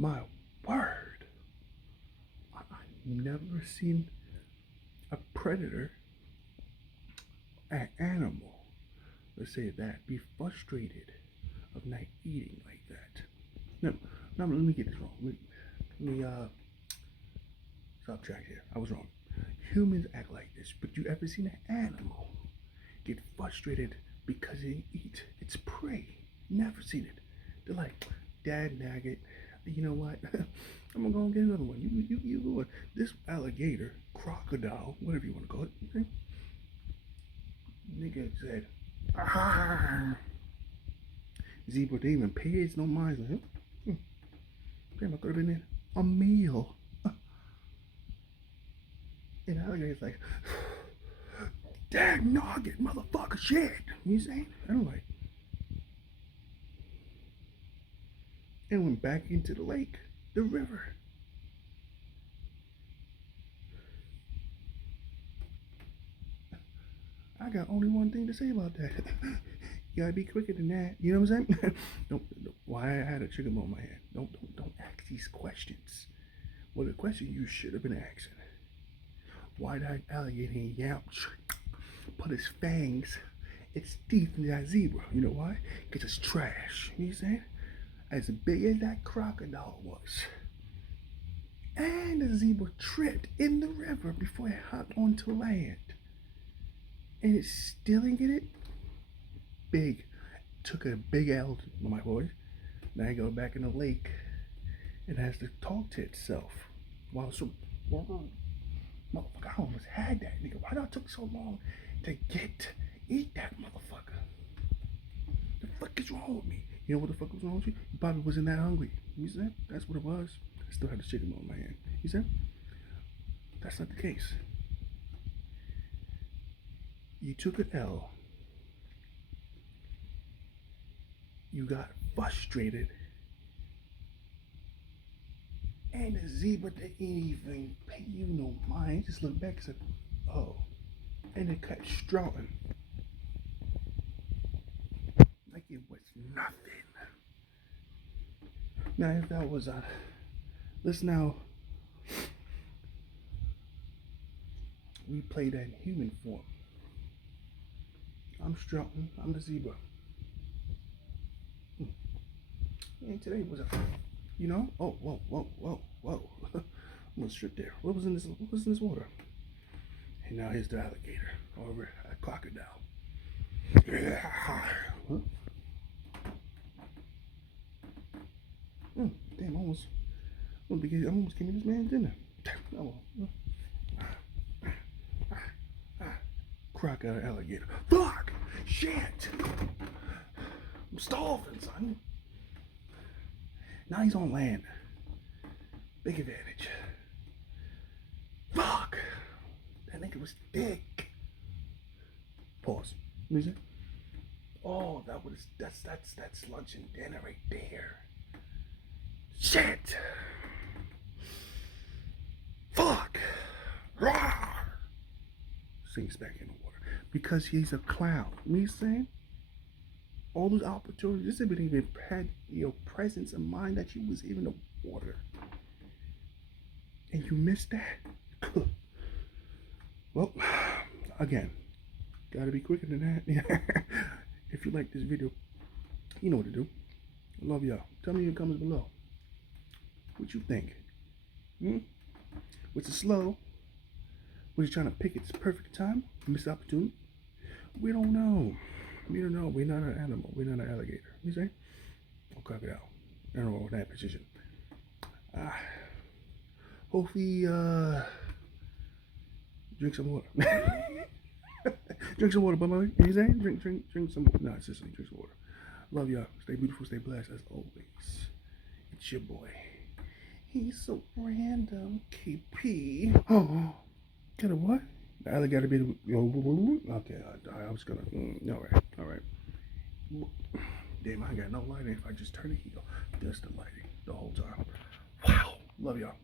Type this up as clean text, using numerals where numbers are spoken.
My word. I've never seen a predator, an animal, let's say that, be frustrated of not eating like that. No, no, let me get this wrong. Let me stop track here. I was wrong. Humans act like this, but you ever seen an animal get frustrated because they eat its prey? Never seen it. They're like, Dad nugget, you know what? I'm gonna go and get another one. You go. This alligator, crocodile, whatever you want to call it. Okay? Nigga said, ah. Zebra didn't even pay his no mind. Like, damn, I could have been in a meal. And alligator's like, Dad nugget, motherfucker, shit. You saying? I don't like. And went back into the lake, the river. I got only one thing to say about that. You gotta be quicker than that. You know what I'm saying? don't. Why I had a trigger on my hand. Don't ask these questions. Well, the question you should have been asking: why that alligator yamp put his fangs, its teeth in that zebra? You know why? Because it's trash. You know what I'm saying? As big as that crocodile was, and the zebra tripped in the river before it hopped onto land, and it still didn't get it. Big, took a big L, my boys. Now I go back in the lake and has to talk to itself. While some motherfucker, I almost had that nigga. Why did it took so long to eat that motherfucker? The fuck is wrong with me? You know what the fuck was wrong with you? You probably wasn't that hungry. You said that's what it was. I still had the chicken on my hand. You said that's not the case. You took an L. You got frustrated, and the zebra didn't even pay you no mind. Just looked back and said, "Oh," and it kept strutting like it was nothing. Now, if that was let's now replay that in human form. I'm strutting. I'm the zebra. And today was you know, oh, whoa. I'm gonna strip there. What was in this water? And now here's the alligator over a crocodile. Huh? Damn, I'm almost giving this man dinner. Oh, crocodile, alligator. Fuck! Shit! I'm starving, son. Now he's on land. Big advantage. Fuck! That nigga was thick. Pause. Music. Oh, that's lunch and dinner right there. Shit! Fuck! Rawr! Sinks back in the water. Because he's a clown. Me saying? All those opportunities. This didn't even had your presence of mind that you was even in the water. And you missed that? Well, again, gotta be quicker than that. If you like this video, you know what to do. I love y'all. Tell me in the comments below what you think. Was it slow? Was he trying to pick its perfect time? Missed opportunity? We don't know. We don't know. We're not an animal. We're not an alligator. You say? Or crocodile. I don't know in that position. Hopefully, drink some water. Drink some water, buddy. You say? Drink some water. No, seriously, drink some water. Love y'all. Stay beautiful, stay blessed as always. It's your boy. He's so random. KP. Oh, get a what? The alligator be the. Okay, I was gonna. All right. Damn, I got no lighting. If I just turn the heat off, just the lighting the whole time. Wow. Love y'all.